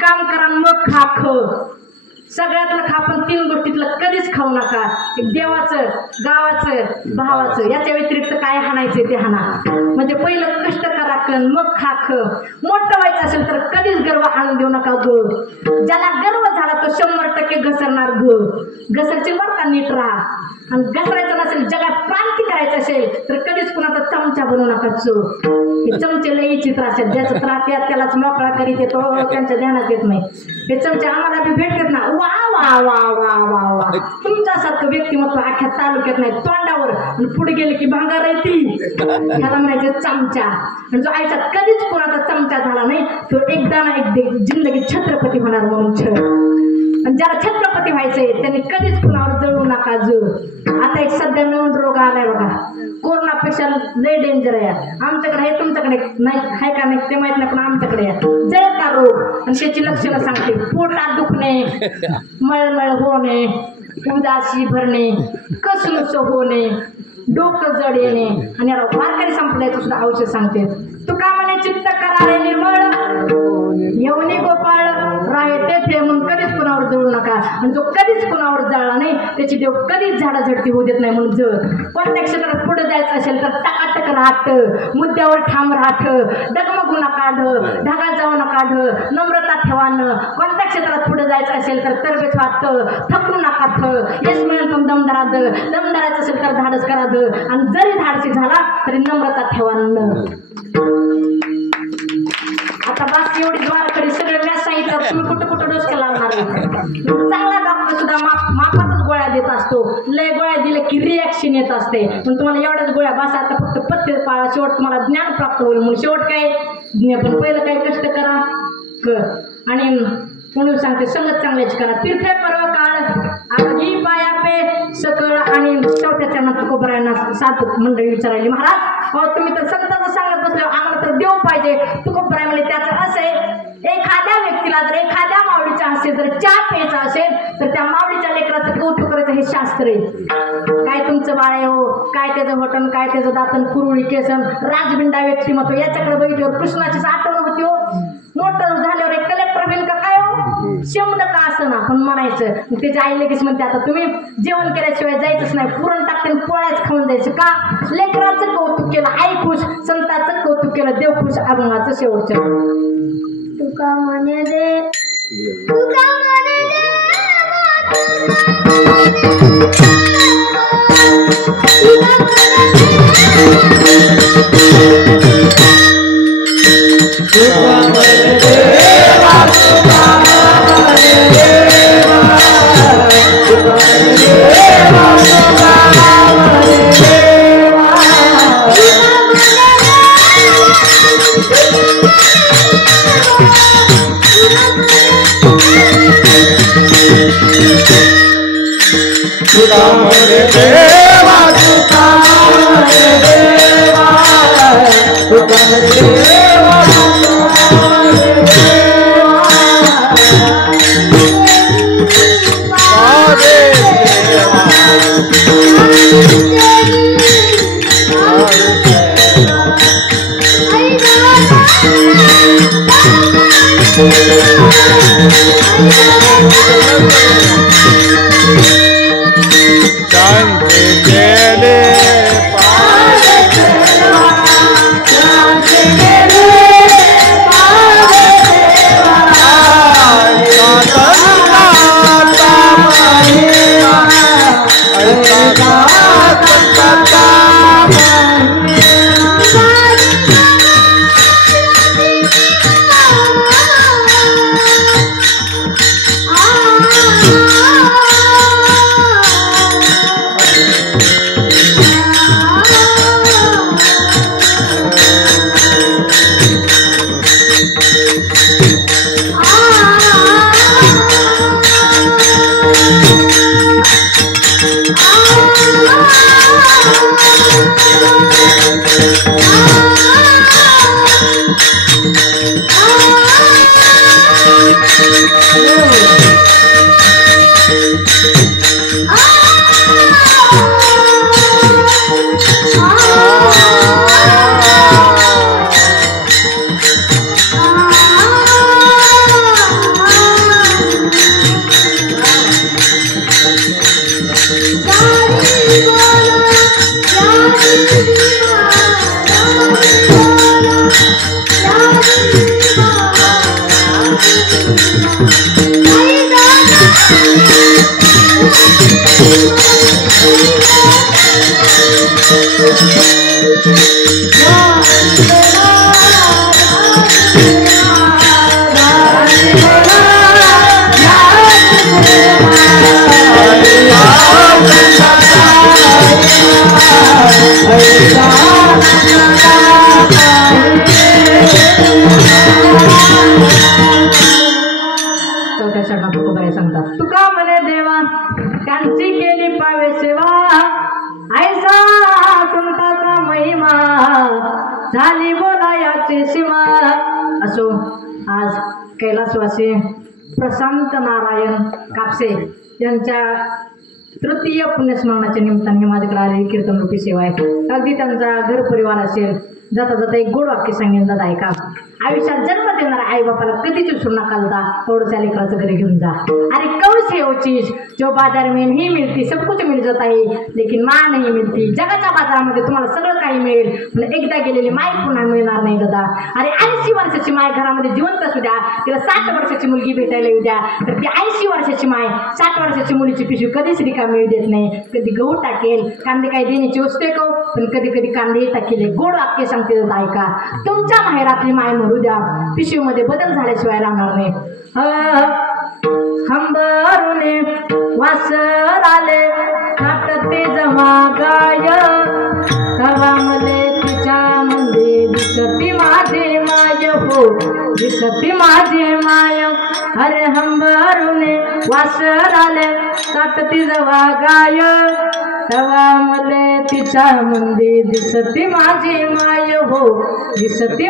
काम करा मग खा ख सगळ्यातलं खा पण 3 गोष्टीतलं कधीच खाऊ नका देवाचं गावाचं भावाचं याच्या व्यतिरिक्त काय हाणायचं ते हाणा म्हणजे पहिलं कष्ट करा कण मग खा ख मोठं व्हायचं असेल तर कधीच गर्व आणून देऊ नका ग ज्याला गर्व झाला तो 100% घसरणार ग घसरची बरं का नीट राहा आणि घसरायचं नसेल जगात क्रांती करायचं असेल तर कधीच कुणाचा चमचा बनवू नका हे चमचे लई चित्र असेल ज्याचं त्रास यात त्यालाच मोकळा करीत येतो त्यांच्या ध्यानात येत नाही हे चमचे आम्हाला बी भेटतात ना वा वा वा वा वा वा तुमच्यासारखं व्यक्तिमत्व अख्ख्या तालुक्यात नाही तोंडावर आणि पुढे गेले की भांगार येतील त्याला म्हणायचं चमचा आणि जो आयुष्यात कधीच कोणाचा चमचा झाला नाही तो एकदा ना एक जिंदगी छत्रपती होणार म्हणून आणि ज्याला छत्रपती व्हायचंय त्यांनी कधीच कुणावर जळू नका आता एक सध्या नवीन रोग आलाय बघा कोरोनापेक्षा लय डेंजर आहे आमच्याकडे हे तुमच्याकडे नाही आहे का नाही ते माहित नाही पण आमच्याकडे जळता रोग आणि त्याची लक्षणं सांगते पोटात दुखणे मळमळ होणे उदासी भरणे कसलुस होणे डोकं जड येणे आणि याला वारकरी संपल्याचं सुद्धा औषध सांगते तू का म्हणे चित्त करा रे निर्मळ येऊनी गोपाळ राहे तेथे म्हणून कधीच कुणावर जळू नका आणि जो कधीच कुणावर जळला नाही त्याची देव कधीच झाडाझडती होऊ देत नाही म्हणून जळ कोणत्या क्षेत्रात पुढे जायचं असेल तर टकाटक राहत मुद्द्यावर ठाम राहत डगमगू नका ढगात जाऊ नका नम्रता ठेवानं कोणत्या क्षेत्रात पुढे जायचं असेल तर तरबेज वाटत थकू नका यश मिळेल पण दमदारायचं असेल तर धाडस करा आणि जरी धाडसी झाला तरी नम्रता ठेवानं आता बस एवढी वारकरी सगळं मॅच सांगितलं तुम्ही कुठं कुठं डोसक्या लावणार चांगला डॉक्टर सुद्धा मापातच गोळ्या देत असतो लय गोळ्या दिल्या की रिॲक्शन येत असते पण तुम्हाला एवढ्याच गोळ्या बस आता फक्त पथ्य पाळा शेवट तुम्हाला ज्ञान प्राप्त होईल म्हणून शेवट काय पण पहिलं काय कष्ट करा आणि म्हणून सांगते संगत चांगल्याची करा तीर्थे पर्व काळ ही पाया पे सकळ आणि चौथ्या चरणात तुकोबरायांना 7 मंडळी विचारायली महाराज हो तुम्ही तर संतांचं सांगत बसले आम्हाला तर देव पाहिजे तुकोबराय म्हणजे त्याचं असं आहे एखाद्या व्यक्तीला जर एखाद्या माऊलीचा असेल जर चहा प्यायचा असेल तर त्या माऊलीच्या लेकराचं कौतुक करायचं हे शास्त्र आहे काय तुमचं बाळ आहे हो काय त्याचं होटन काय त्याचं दातन कुरुळी केसन राजबिंडा व्यक्तिमत्व याच्याकडे बघितल्यावर कृष्णाचीच आठवण होती हो मोठं झाल्यावर एक कलेक्टर होईल का काय हो शेमड का असं ना पण म्हणायचं त्याच्या आई लगेच म्हणते आता तुम्ही जेवण केल्याशिवाय जायचंच नाही पुरण टाकते पोळ्याच खाऊन जायचं का लेकराचं कौतुक केलं आई खुश संतांचं कौतुक केलं देव खुश अभंगाचं शेवटचं तुका म्हणे दे तुका म्हणे दे चौथ्या चरणात तुकोबाई सांगतात, तुका म्हणे देवा त्यांची केली पावे सेवा, ऐसा संताचा महिमा झाली बोलायाची सीमा. असो आज कैलासवासी प्रशांत नारायण कापसे यांच्या तृतीय पुण्यस्मरणाच्या निमित्ताने माझ्याकडे आलेली कीर्तन रूपी सेवा आहे. अगदी त्यांचा घर परिवार असेल, जाता जाता एक गोड वाक्य सांगेन दादा ऐका. आयुष्यात जन्म देणारा आई बापाला कधीच विसरू नका दादा, थोडं लेकराचं घरी घेऊन जा. अरे कौन से वो चीज जो बाजार में नहीं मिळती, सब कुछ मिल जाता है लेकिन माँ नहीं मिळती. जगाच्या बाजारामध्ये तुम्हाला सगळं काही मिळेल, पण एकदा गेलेली माय पुन्हा मिळणार नाही दादा. अरे 80 वर्षाची माय घरामध्ये जिवंत असू द्या, तिला 60 वर्षाची मुलगी भेटायला येऊ द्या, तर ती 80 वर्षाची माय 60 वर्षाची मुलीची पिशवी कधीच रिकामी देत नाही. कधी गहू टाकेल, कांदे काही देण्याची वस्तू आहे का, पण कधी कधी कांदे टाकेल. गोड वाक्य सांगते दादा ऐका. तुमच्या माहेरातली माय म्हणू द्या, पिशवीमध्ये बदल झाल्याशिवाय राहणार नाही. हंबरुने वासर आले काटते जमा गाय, तवा मले तिच्या मध्ये दिसती माझे माय, हो दिसती माझे माय. अरे हंबरुने वासर आले काटते जमा गाय, तवा मले तिच्या मध्ये दिसती माझे माय, हो दिसती